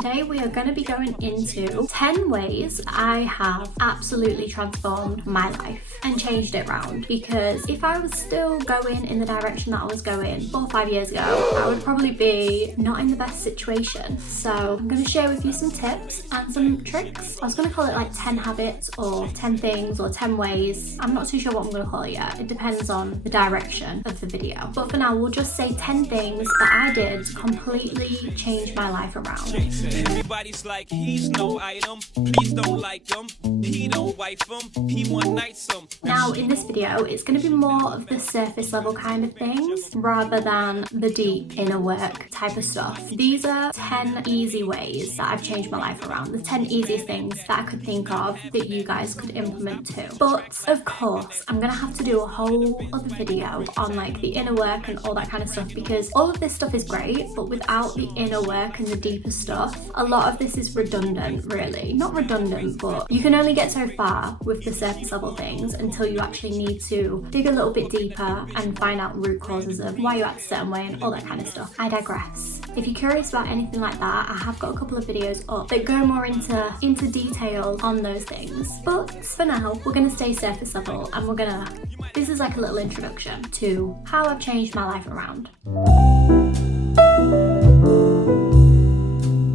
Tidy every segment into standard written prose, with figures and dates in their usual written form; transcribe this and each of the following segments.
Today we are going to be going into 10 ways I have absolutely transformed my life and changed it around, because if I was still going in the direction that I was going 4 or 5 years ago, I would probably be not in the best situation. So I'm going to share with you some tips and some tricks. I was going to call it like 10 habits or 10 things or 10 ways. I'm not too sure what I'm going to call it yet. It depends on the direction of the video. But for now, we'll just say 10 things that I did to completely change my life around. Everybody's like, he's no item, please don't like him, he don't wife him, he one night some. Now in this video, it's going to be more of the surface level kind of things rather than the deep inner work type of stuff. These are 10 easy ways that I've changed my life around, the 10 easiest things that I could think of that you guys could implement too. But of course, I'm going to have to do a whole other video on like the inner work and all that kind of stuff, because all of this stuff is great, but without the inner work and the deeper stuff, a lot of this is redundant, really. Not redundant, but you can only get so far with the surface level things until you actually need to dig a little bit deeper and find out root causes of why you act a certain way and all that kind of stuff. I digress. If you're curious about anything like that, I have got a couple of videos up that go more into detail on those things. But for now, we're gonna stay surface level and this is like a little introduction to how I've changed my life around.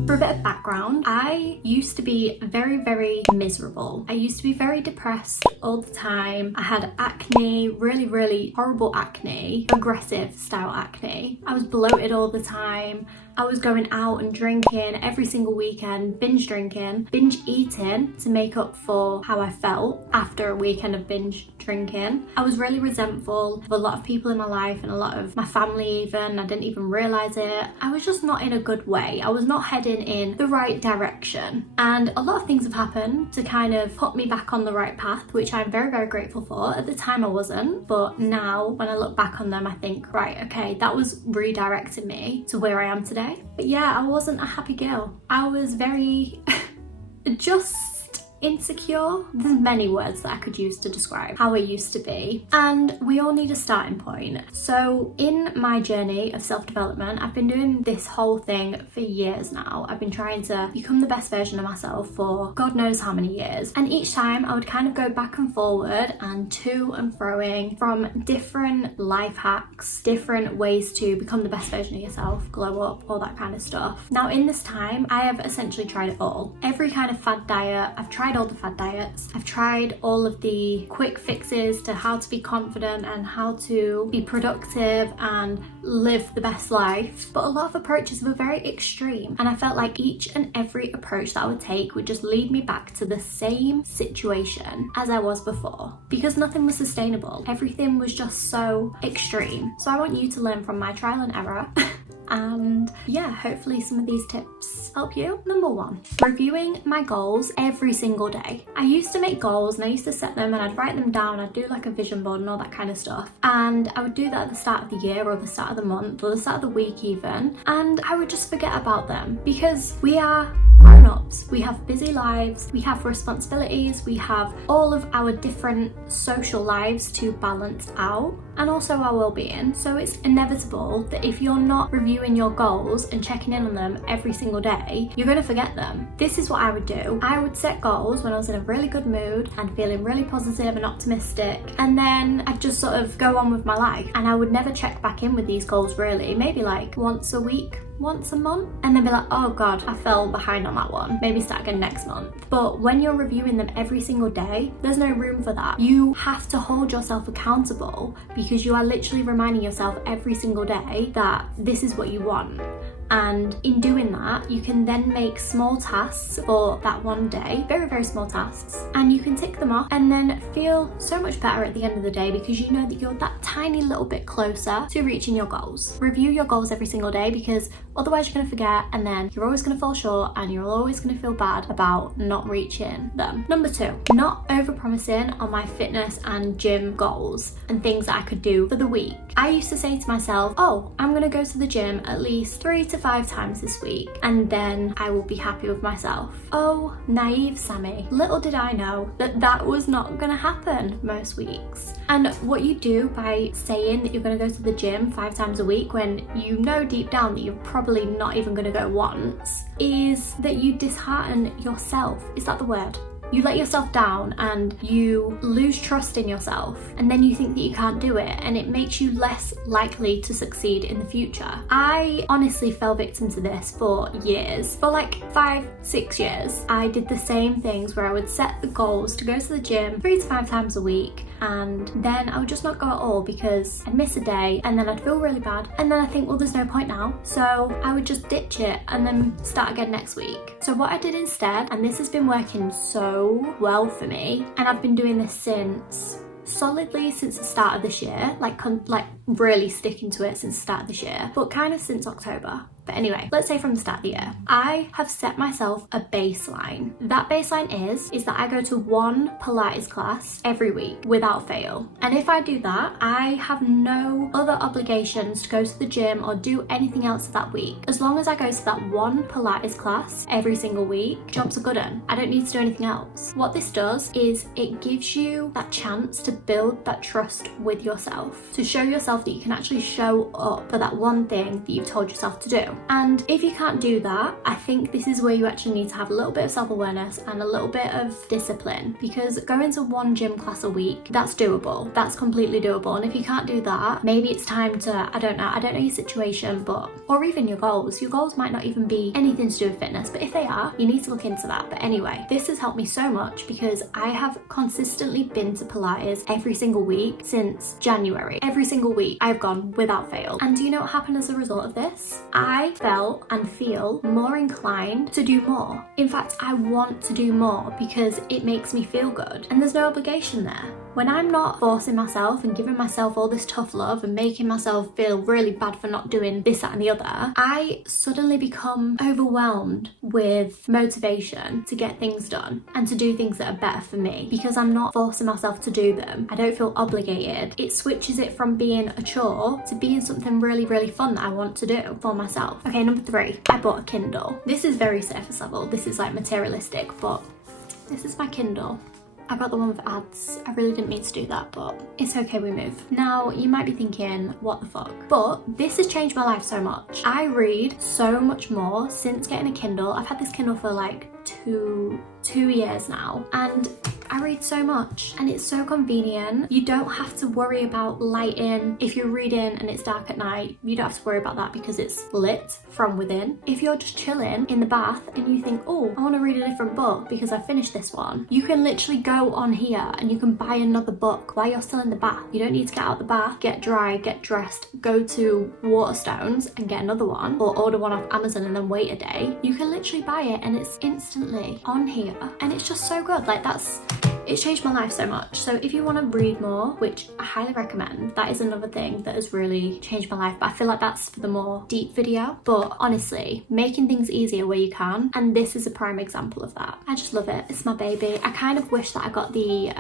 For a bit of background, I used to be very, very miserable. I used to be very depressed all the time. I had acne, really, really horrible acne, aggressive style acne. I was bloated all the time. I was going out and drinking every single weekend, binge drinking, binge eating to make up for how I felt after a weekend of binge drinking. I was really resentful of a lot of people in my life and a lot of my family even. I didn't even realise it. I was just not in a good way. I was not heading in the right direction. And a lot of things have happened to kind of put me back on the right path, which I'm very, very grateful for. At the time I wasn't, but now when I look back on them, I think, right, okay, that was redirecting me to where I am today. But yeah, I wasn't a happy girl. I was very just insecure. There's many words that I could use to describe how I used to be, and we all need a starting point. So in my journey of self-development, I've been doing this whole thing for years now. I've been trying to become the best version of myself for God knows how many years, and each time I would kind of go back and forward and to and froing from different life hacks, different ways to become the best version of yourself, glow up, all that kind of stuff. Now in this time, I have essentially tried it all. Every kind of fad diet. I've tried all the fad diets. I've tried all of the quick fixes to how to be confident and how to be productive and live the best life. But a lot of approaches were very extreme, and I felt like each and every approach that I would take would just lead me back to the same situation as I was before, because nothing was sustainable. Everything was just so extreme. So I want you to learn from my trial and error. And yeah, hopefully some of these tips help you. Number 1, reviewing my goals every single day. I used to make goals and I used to set them and I'd write them down. I'd do like a vision board and all that kind of stuff. And I would do that at the start of the year or the start of the month or the start of the week even. And I would just forget about them, because we are grown-ups. We have busy lives, we have responsibilities, we have all of our different social lives to balance out, and also our well-being. So it's inevitable that if you're not reviewing your goals and checking in on them every single day, you're going to forget them. This is what I would do. I would set goals when I was in a really good mood and feeling really positive and optimistic, and then I'd just sort of go on with my life, and I would never check back in with these goals really, maybe like once a week, once a month, and then be like, oh god, I fell behind on that one, maybe start again next month. But when you're reviewing them every single day, there's no room for that. You have to hold yourself accountable, because you are literally reminding yourself every single day that this is what you want. And in doing that, you can then make small tasks for that one day, very, very small tasks, and you can tick them off and then feel so much better at the end of the day, because you know that you're that tiny little bit closer to reaching your goals. Review your goals every single day, because otherwise you're going to forget, and then you're always going to fall short and you're always going to feel bad about not reaching them. Number 2, not overpromising on my fitness and gym goals and things that I could do for the week. I used to say to myself, oh, I'm going to go to the gym at least 3 to 5 times this week, and then I will be happy with myself. Oh, naive Sammy. Little did I know that that was not going to happen most weeks. And what you do by saying that you're going to go to the gym 5 times a week when you know deep down that you're probably probably not even going to go once, is that you dishearten yourself. Is that the word? You let yourself down and you lose trust in yourself, and then you think that you can't do it, and it makes you less likely to succeed in the future. I honestly fell victim to this for years. For like 5-6 years, I did the same things where I would set the goals to go to the gym 3 to 5 times a week, and then I would just not go at all because I'd miss a day, and then I'd feel really bad, and then I think, well, there's no point now, so I would just ditch it and then start again next week. So what I did instead, and this has been working so well for me, and I've been doing this solidly since the start of this year, like really sticking to it since the start of this year, but kind of since October. But anyway, let's say from the start of the year, I have set myself a baseline. That baseline is that I go to 1 Pilates class every week without fail. And if I do that, I have no other obligations to go to the gym or do anything else that week. As long as I go to that 1 Pilates class every single week, jobs are good on. I don't need to do anything else. What this does is it gives you that chance to build that trust with yourself, to show yourself that you can actually show up for that one thing that you've told yourself to do. And if you can't do that, I think this is where you actually need to have a little bit of self-awareness and a little bit of discipline, because going to 1 gym class a week, that's doable. That's completely doable. And if you can't do that, maybe it's time to, I don't know your situation, but, or even your goals. Your goals might not even be anything to do with fitness, but if they are, you need to look into that. But anyway, this has helped me so much because I have consistently been to Pilates every single week since January. Every single week I've gone without fail. And do you know what happened as a result of this? I felt and feel more inclined to do more. In fact, I want to do more because it makes me feel good, and there's no obligation there. When I'm not forcing myself and giving myself all this tough love and making myself feel really bad for not doing this, that and the other, I suddenly become overwhelmed with motivation to get things done and to do things that are better for me because I'm not forcing myself to do them. I don't feel obligated. It switches it from being a chore to being something really, really fun that I want to do for myself. Okay, number 3, I bought a Kindle. This is very surface level. This is like materialistic, but this is my Kindle. I got the one with ads. I really didn't mean to do that, but it's okay, we move. Now, you might be thinking, what the fuck? But this has changed my life so much. I read so much more since getting a Kindle. I've had this Kindle for like two years now, and I read so much, and it's so convenient. You don't have to worry about lighting. If you're reading and it's dark at night, you don't have to worry about that because it's lit from within. If you're just chilling in the bath and you think, oh, I want to read a different book because I finished this one, you can literally go on here and you can buy another book while you're still in the bath. You don't need to get out of the bath, get dry, get dressed, go to Waterstones and get another one, or order one off Amazon and then wait a day. You can literally buy it and it's instantly on here, and it's just so good. Like, it's changed my life so much. So if you want to read more, which I highly recommend, that is another thing that has really changed my life, but I feel like that's for the more deep video. But honestly, making things easier where you can, and this is a prime example of that. I just love it. It's my baby. I kind of wish that I got the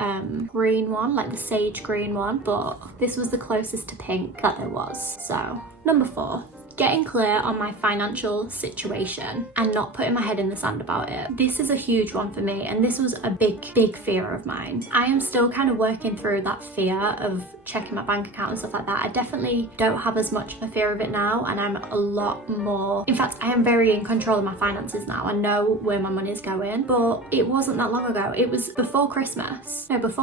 green one, like the sage green one, but this was the closest to pink that there was. So number 4, getting clear on my financial situation and not putting my head in the sand about it. This is a huge one for me, and this was a big fear of mine. I am still kind of working through that fear of checking my bank account and stuff like that. I definitely don't have as much of a fear of it now, and I'm a lot more, in fact, I am very in control of my finances now. I know where my money is going, but it wasn't that long ago. It was before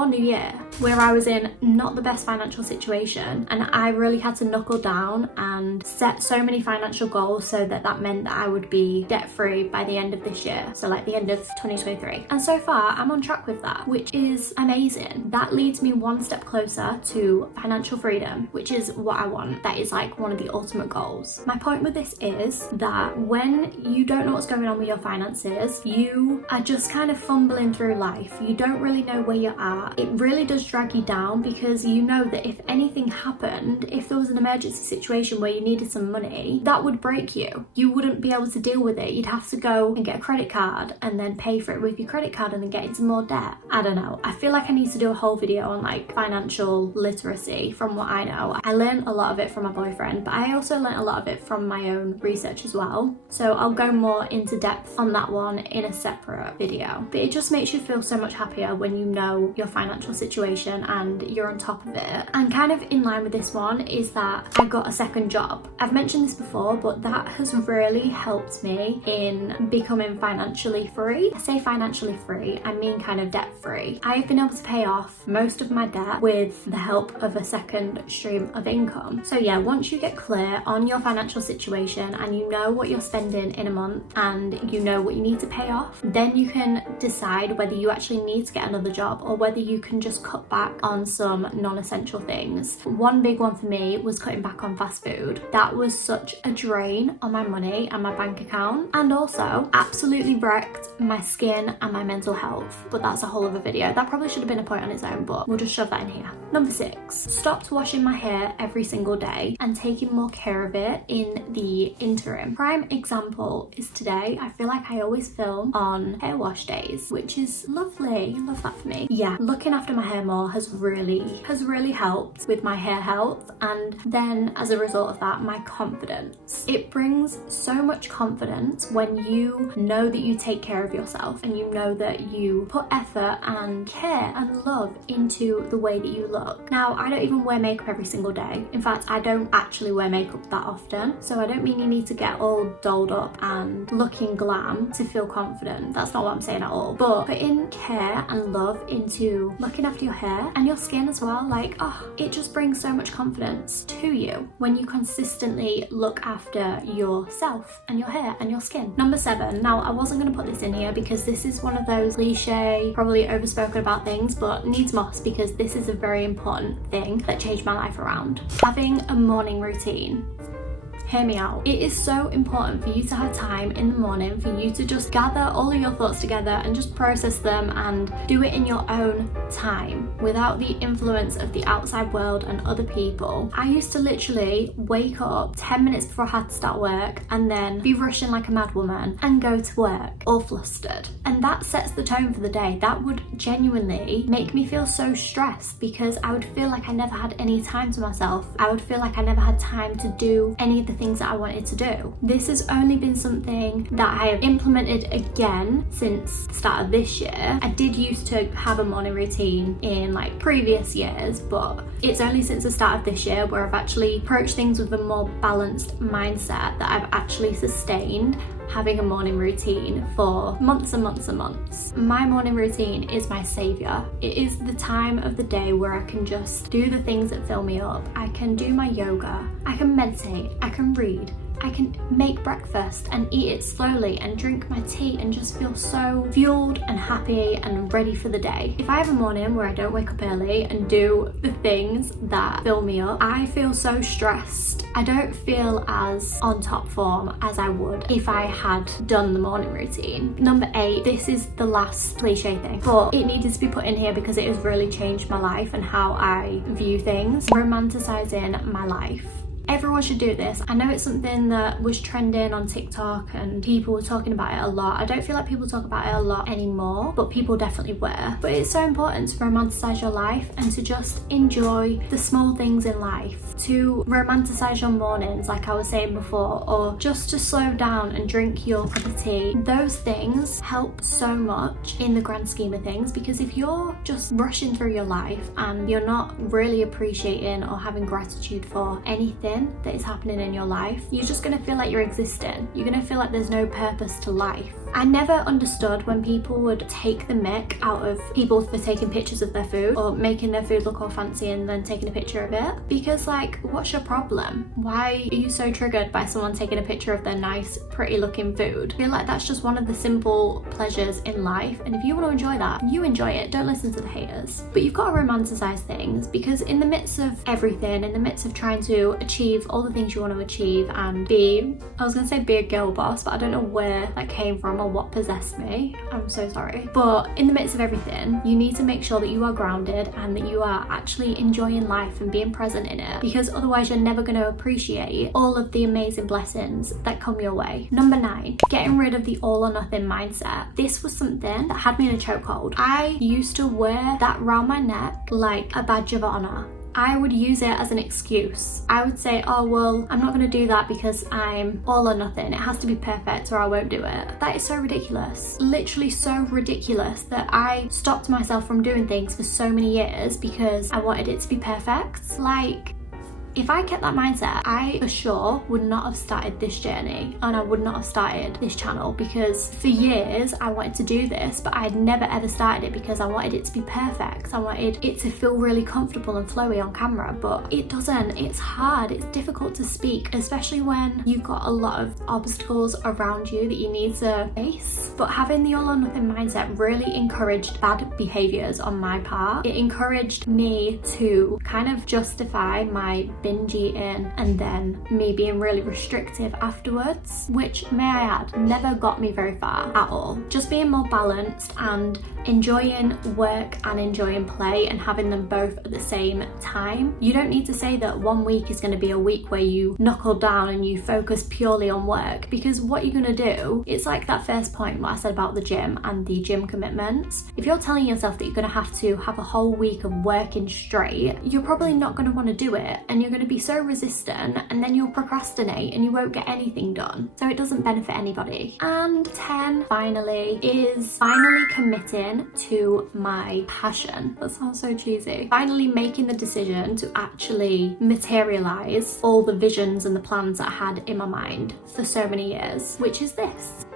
New Year, where I was in not the best financial situation, and I really had to knuckle down and set so many financial goals so that meant that I would be debt free by the end of this year, so like the end of 2023. And so far I'm on track with that, which is amazing. That leads me one step closer to financial freedom, which is what I want. That is like one of the ultimate goals. My point with this is that when you don't know what's going on with your finances, you are just kind of fumbling through life. You don't really know where you're at. It really does drag you down, because you know that if anything happened, if there was an emergency situation where you needed some money, that would break you. You wouldn't be able to deal with it. You'd have to go and get a credit card and then pay for it with your credit card and then get into more debt. I don't know. I feel like I need to do a whole video on like financial literacy from what I know. I learned a lot of it from my boyfriend, but I also learned a lot of it from my own research as well. So I'll go more into depth on that one in a separate video. But it just makes you feel so much happier when you know your financial situation and you're on top of it. And kind of in line with this one is that I got a second job. I've mentioned mentioned this before, but that has really helped me in becoming financially free. I say financially free, I mean kind of debt free. I've been able to pay off most of my debt with the help of a second stream of income. So yeah, once you get clear on your financial situation and you know what you're spending in a month and you know what you need to pay off, then you can decide whether you actually need to get another job or whether you can just cut back on some non-essential things. One big one for me was cutting back on fast food. That was such a drain on my money and my bank account, and also absolutely wrecked my skin and my mental health. But that's a whole other video. That probably should have been a point on its own, but we'll just shove that in here. Number 6, stopped washing my hair every single day and taking more care of it in the interim. Prime example is today. I feel like I always film on hair wash days, which is lovely. Love that for me. Yeah, looking after my hair more has really helped with my hair health, and then as a result of that, my confidence. It brings so much confidence when you know that you take care of yourself and you know that you put effort and care and love into the way that you look. Now, I don't even wear makeup every single day. In fact, I don't actually wear makeup that often, so I don't mean you need to get all dolled up and looking glam to feel confident. That's not what I'm saying at all. But putting care and love into looking after your hair and your skin as well, like, oh, it just brings so much confidence to you when you consistently look after yourself and your hair and your skin. Number 7, now I wasn't going to put this in here because this is one of those cliche, probably overspoken about things, but needs must, because this is a very important thing that changed my life around. Having a morning routine. Hear me out. It is so important for you to have time in the morning for you to just gather all of your thoughts together and just process them and do it in your own time without the influence of the outside world and other people. I used to literally wake up 10 minutes before I had to start work and then be rushing like a mad woman and go to work all flustered. And that sets the tone for the day. That would genuinely make me feel so stressed because I would feel like I never had any time to myself. I would feel like I never had time to do any of the things that I wanted to do. This has only been something that I have implemented again since the start of this year. I did used to have a morning routine in like previous years, but it's only since the start of this year where I've actually approached things with a more balanced mindset that I've actually sustained having a morning routine for months and months and months. My morning routine is my savior. It is the time of the day where I can just do the things that fill me up. I can do my yoga, I can meditate, I can read, I can make breakfast and eat it slowly and drink my tea and just feel so fueled and happy and ready for the day. If I have a morning where I don't wake up early and do the things that fill me up, I feel so stressed. I don't feel as on top form as I would if I had done the morning routine. Number 8, this is the last cliche thing, but it needed to be put in here because it has really changed my life and how I view things. Romanticizing my life. Everyone should do this. I know it's something that was trending on TikTok and people were talking about it a lot. I don't feel like people talk about it a lot anymore, but people definitely were. But it's so important to romanticize your life and to just enjoy the small things in life, to romanticize your mornings like I was saying before, or just to slow down and drink your cup of tea. Those things help so much in the grand scheme of things, because if you're just rushing through your life and you're not really appreciating or having gratitude for anything that is happening in your life, you're just going to feel like you're existing. You're going to feel like there's no purpose to life. I never understood when people would take the mick out of people for taking pictures of their food or making their food look all fancy and then taking a picture of it, because like, what's your problem? Why are you so triggered by someone taking a picture of their nice, pretty looking food? I feel like that's just one of the simple pleasures in life, and if you want to enjoy that, you enjoy it. Don't listen to the haters. But you've got to romanticize things, because in the midst of everything, in the midst of trying to achieve all the things you want to achieve and be, I was going to say be a girl boss, but I don't know where that came from or what possessed me. I'm so sorry. But in the midst of everything, you need to make sure that you are grounded and that you are actually enjoying life and being present in it, because otherwise you're never going to appreciate all of the amazing blessings that come your way. Number 9, getting rid of the all or nothing mindset. This was something that had me in a chokehold. I used to wear that round my neck like a badge of honor. I would use it as an excuse. I would say, oh well, I'm not going to do that because I'm all or nothing. It has to be perfect or I won't do it. That is so ridiculous. Literally so ridiculous that I stopped myself from doing things for so many years because I wanted it to be perfect. Like, if I kept that mindset, I for sure would not have started this journey, and I would not have started this channel, because for years I wanted to do this, but I had never ever started it because I wanted it to be perfect. I wanted it to feel really comfortable and flowy on camera, but it doesn't. It's hard, it's difficult to speak, especially when you've got a lot of obstacles around you that you need to face. But having the all or nothing mindset really encouraged bad behaviors on my part. It encouraged me to kind of justify my binge eating and then me being really restrictive afterwards, which, may I add, never got me very far at all. Just being more balanced and enjoying work and enjoying play and having them both at the same time. You don't need to say that one week is going to be a week where you knuckle down and you focus purely on work, because what you're going to do, it's like that first point what I said about the gym and the gym commitments. If you're telling yourself that you're going to have a whole week of working straight, you're probably not going to want to do it, and you're going to be so resistant, and then you'll procrastinate and you won't get anything done. So it doesn't benefit anybody. And 10, finally, is finally committing to my passion. That sounds so cheesy. Finally making the decision to actually materialize all the visions and the plans that I had in my mind for so many years, which is this.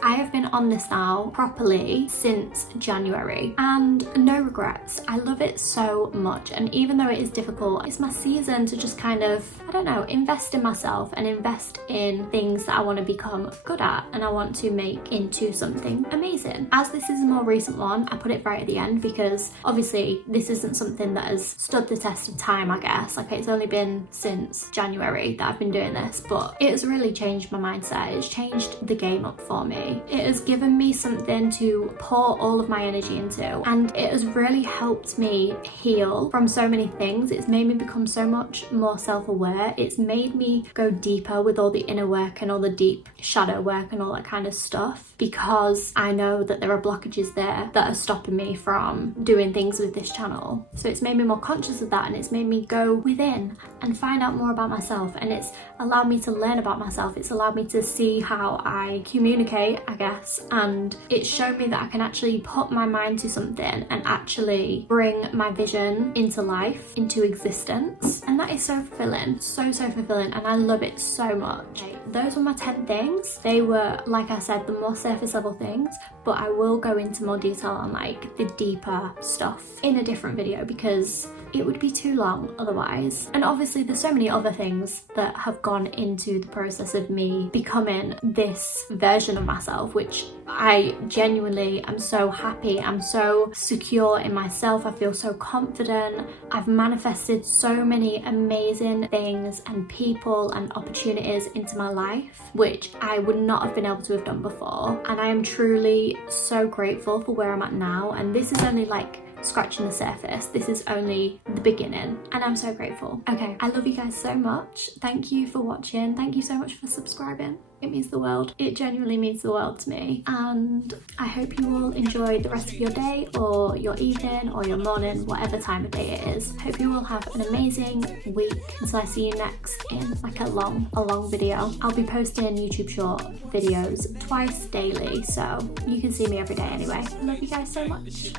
I have been on this now properly since January, and no regrets. I love it so much, and even though it is difficult, it's my season to just kind of, I don't know, invest in myself and invest in things that I want to become good at and I want to make into something amazing. As this is a more recent one, I put it right at the end because obviously this isn't something that has stood the test of time, I guess. Like, it's only been since January that I've been doing this, but it has really changed my mindset. It's changed the game up for me. It has given me something to pour all of my energy into, and it has really helped me heal from so many things. It's made me become so much more self-aware. It's made me go deeper with all the inner work and all the deep shadow work and all that kind of stuff, because I know that there are blockages there that are stopping me from doing things with this channel. So it's made me more conscious of that, and it's made me go within and find out more about myself, and it's allowed me to learn about myself. It's allowed me to see how I communicate, I guess, and it's shown me that I can actually put my mind to something and actually bring my vision into life, into existence, and that is so fulfilling, so fulfilling, and I love it so much. Those were my 10 things. They were, like I said, the more surface level things, but I will go into more detail on like the deeper stuff in a different video because it would be too long otherwise. And obviously there's so many other things that have gone into the process of me becoming this version of myself, which I genuinely am so happy. I'm so secure in myself. I feel so confident. I've manifested so many amazing things and people and opportunities into my life, which I would not have been able to have done before. And I am truly so grateful for where I'm at now. And this is only like scratching the surface. This is only the beginning, and I'm so grateful. Okay, I love you guys so much. Thank you for watching. Thank you so much for subscribing. It means the world. It genuinely means the world to me, and I hope you will enjoy the rest of your day or your evening or your morning, whatever time of day it is. Hope you will have an amazing week until I see you next in like a long video. I'll be posting YouTube short videos twice daily, so you can see me every day anyway. I love you guys so much.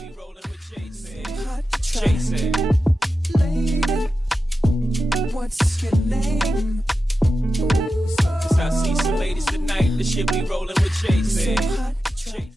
Jason. Lady, what's your name? Cause I see some ladies tonight, the shit be rolling with Jason.